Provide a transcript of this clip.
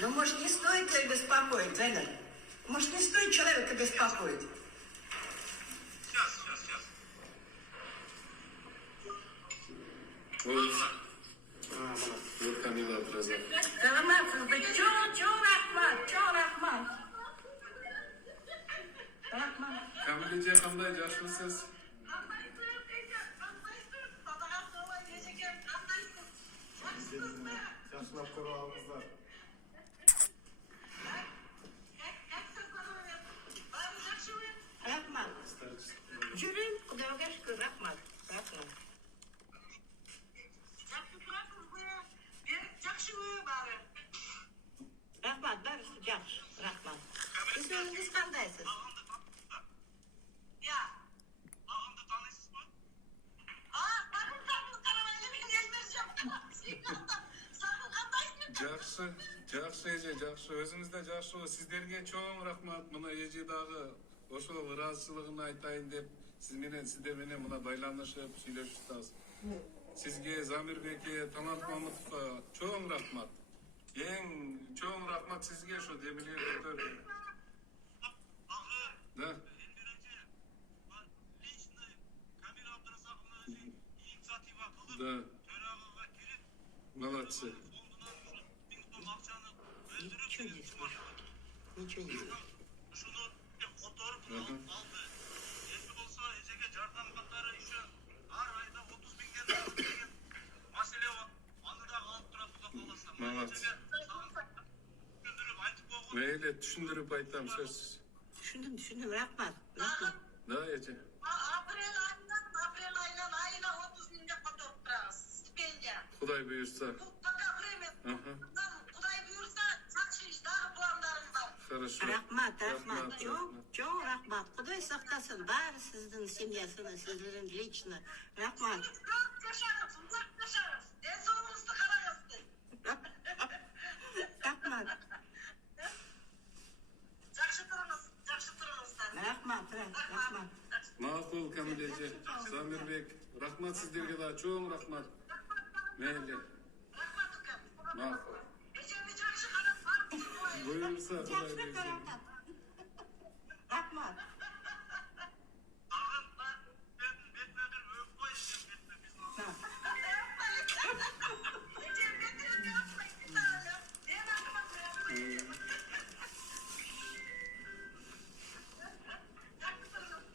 Ну, может, не стоит их беспокоить, Зайнаб? Может, не стоит человека беспокоить? Сейчас. Вот Камила отраза. Саламатсыз, чё рахмат. Рахмат. Камилеже қандай жақсысыз? Жақсылап көріп алыңыздар. Рахмат. Жүрейін, Құдайға шүкір, рахмат. Рахмат, бәрі жақсы, рахмат. Сіз өзіңіз қандайсыз? Ағамды танисыз ба? Жақсы еже, жақсы. Өзіңізде жақсы. Сіздерге чоң рахмат. Мұна еже дағы ошо ыраазычылыгын айтайын деп, сіздер менен мына байланышып, сүйлөшүп атабыз. Сизге Замирбекке, Талант Мамытовго чоң рахмат. Эң чоң рахмат сизге ошо демилге көтөрүп. Да. Да. Молодцы. Ничего не слышу. Молодцы. Мейлі түшүндүрүп айтам сөз. Түшүндүм, рахмат. Да, эже. Апрель айынан 30 миңге которуп турабыз. Стипендия. Кудай буюрса. Пока время. Кудай буюрса, жақсы иш дагы пландарым бар. Хорошо. Рахмат. Чоң рахмат. Құдай сақтасын. Бәрі сіздің семьясыны, сіздерін лично. Рахмат. Көп жашаңыз, ұзақ жашаңыз. Денсаулығыңызды қараңыз. Рахмат. Жақсы тұрыңыздар. Рахмат. Мақұл, Камил эже. Замирбек, рахмат сіздерге да, чоң рахмат. Мейлі. Рахмат үкем. Мақұл. Эжемді жақсы қарап барып. Буюрса, Кудай буюрса. Рахмат.